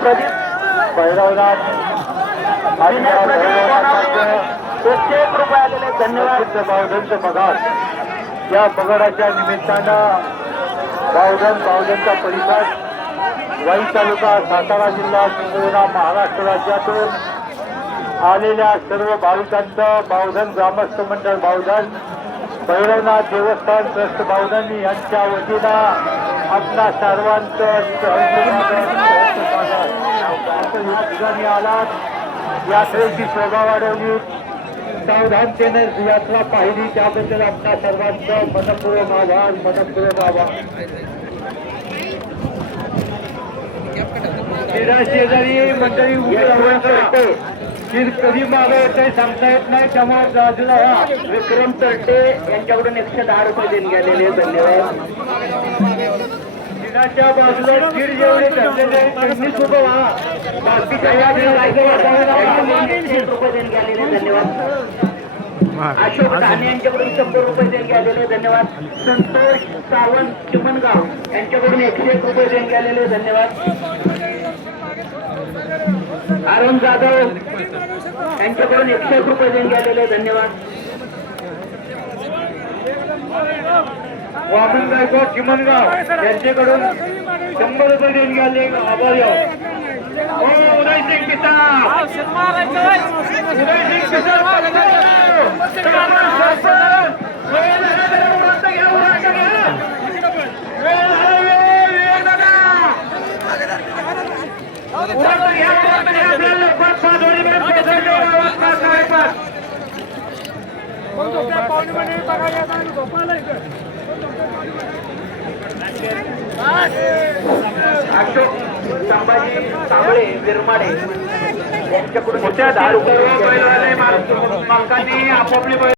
प्रदीप भैरवनाथ ₹100 आलेले धन्यवाद. बावधनचं पगार या पगाराच्या निमित्तानं बावधनचा परिसर वाई तालुका सातारा जिल्हा सिंधुदुर्ग महाराष्ट्र राज्यातून आलेल्या सर्व भाविकांचं बावधन ग्रामस्थ मंडळ बावधन भैरवनाथ देवस्थान ट्रस्ट बावधन यांच्या वतीनं आपल्या सर्वांचं ठिकाणी आलात. यात्रेची शोभा वाढवली, सावधानतेने यात्रा पाहिली, त्याबद्दल आपल्या सर्वांचं मनपूर्वक आभार. शेजारी मंडळी कधी मागे येते सांगता येत नाही, त्यामुळे बाजूला विक्रम तरटे यांच्याकडून ₹110 देणगी आलेले धन्यवाद. च्या बाजूला खीर जेवढे ठरलेले त्यांनी सुद्धा व्हा. बाकीच्या ₹100 देणगी आलेले धन्यवाद. अशोक ठाणे यांच्याकडून ₹100 देणगी आलेले धन्यवाद. संतोष सावंत चिमणगाव यांच्याकडून ₹101 देणगी आलेले धन्यवाद. अरुण जाधव यांच्याकडून ₹101 देणगी आलेले धन्यवाद. वामन गायकवाड चिमणगाव यांच्याकडून ₹100 देणगी आले. आभारी आहोत. उदयसिंग पिसाळ अशोक संभाजी कांबळे विरमाडे यांच्याकडून ₹10 मालकांनी आपापली